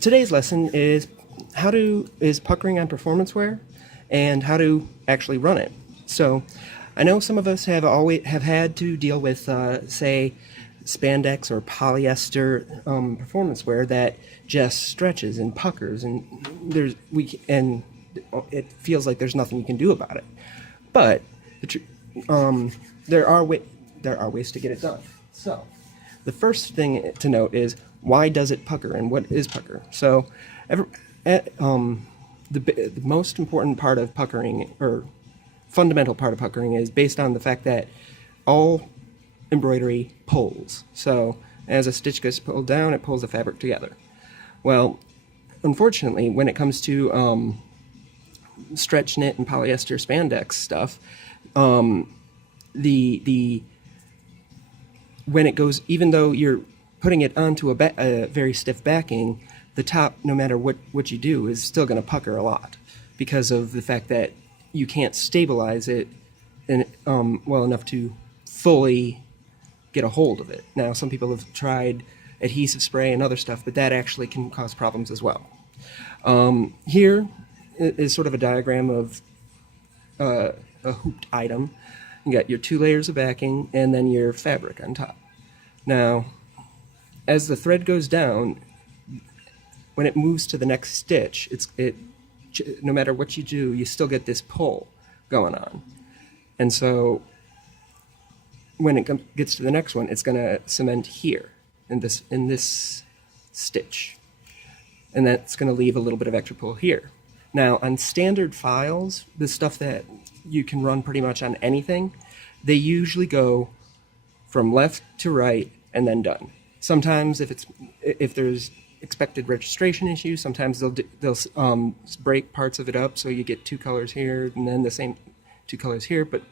Today's lesson is puckering on performance wear and how to actually run it. So, I know some of us have had to deal with, say, spandex or polyester performance wear that just stretches and puckers, and it feels like there's nothing you can do about it. But there are ways to get it done. So, the first thing to note is, why does it pucker and what is pucker? So, the most important part of puckering, or fundamental part of puckering, is based on the fact that all embroidery pulls. So as a stitch gets pulled down, it pulls the fabric together. Well, unfortunately, when it comes to stretch knit and polyester spandex stuff, when it goes, even though you're putting it onto a very stiff backing, the top, no matter what you do, is still going to pucker a lot because of the fact that you can't stabilize it well enough to fully get a hold of it. Now, some people have tried adhesive spray and other stuff, but that actually can cause problems as well. Here is sort of a diagram of a hooped item. You got your 2 layers of backing and then your fabric on top. Now, as the thread goes down, when it moves to the next stitch, no matter what you do, you still get this pull going on. And so when it gets to the next one, it's going to cement here in this stitch. And that's going to leave a little bit of extra pull here. Now, on standard files, the stuff that you can run pretty much on anything, they usually go from left to right and then done. Sometimes if there's expected registration issues, sometimes they'll break parts of it up, so you get 2 colors here and then the same 2 colors here, but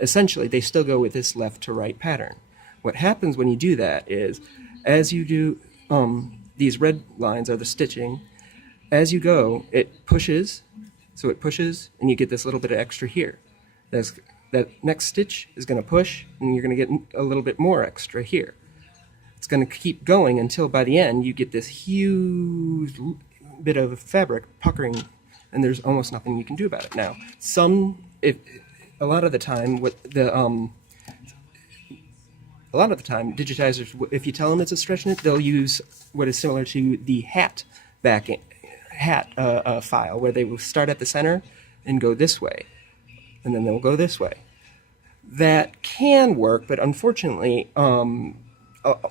essentially they still go with this left to right pattern. What happens when you do that is, as you do, these red lines are the stitching. As you go, it pushes, and you get this little bit of extra here. That next stitch is going to push, and you're going to get a little bit more extra here. It's going to keep going until by the end you get this huge bit of fabric puckering, and there's almost nothing you can do about it. Now, a lot of the time, digitizers, if you tell them it's a stretch knit, they'll use what is similar to the hat file, where they will start at the center and go this way, and then they'll go this way. That can work, but unfortunately,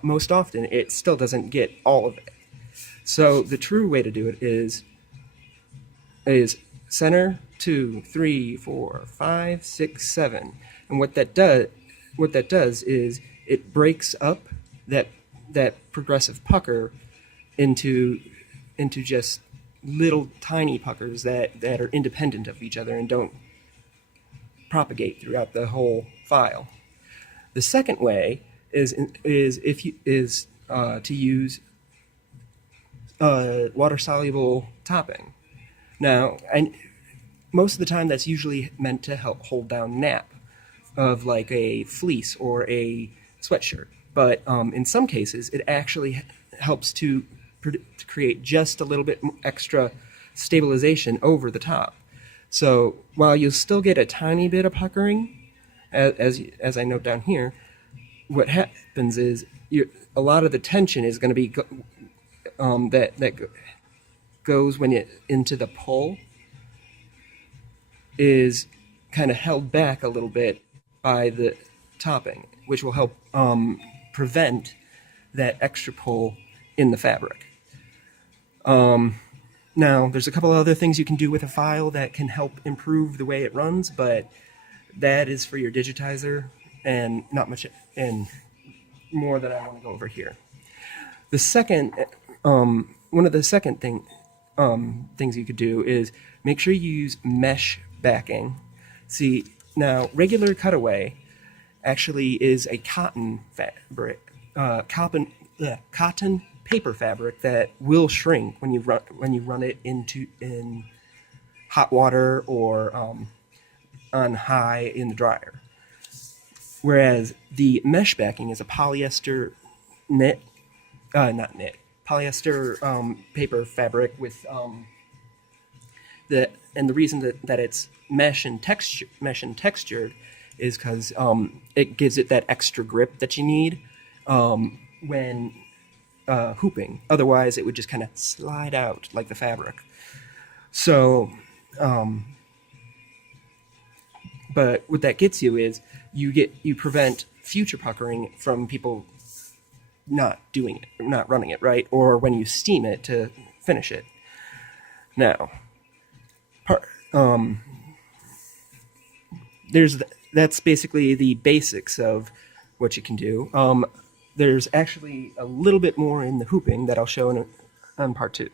most often it still doesn't get all of it. So the true way to do it is center 2, 3, 4, 5, 6, 7, and what that does is it breaks up that progressive pucker into just little tiny puckers that are independent of each other and don't propagate throughout the whole file. The second way is to use water-soluble topping. Now, most of the time that's usually meant to help hold down nap of like a fleece or a sweatshirt, but in some cases it actually helps to create just a little bit extra stabilization over the top. So while you'll still get a tiny bit of puckering, as I note down here, what happens is a lot of the tension is going to be that goes when you into the pull is kind of held back a little bit by the topping, which will help prevent that extra pull in the fabric. Now, there's a couple other things you can do with a file that can help improve the way it runs, but that is for your digitizer and not much and more that I want to go over here. The second, one of the second things you could do is make sure you use mesh backing. See, now regular cutaway actually is a cotton fabric, cotton paper fabric that will shrink when you run it in hot water or on high in the dryer. Whereas the mesh backing is a polyester knit, polyester paper fabric with the reason that it's mesh and textured is because it gives it that extra grip that you need when hooping. Otherwise, it would just kind of slide out like the fabric. So, but what that gets you is you prevent future puckering from people not doing it, not running it right, or when you steam it to finish it. Now, that's basically the basics of what you can do. There's actually a little bit more in the hooping that I'll show on part 2.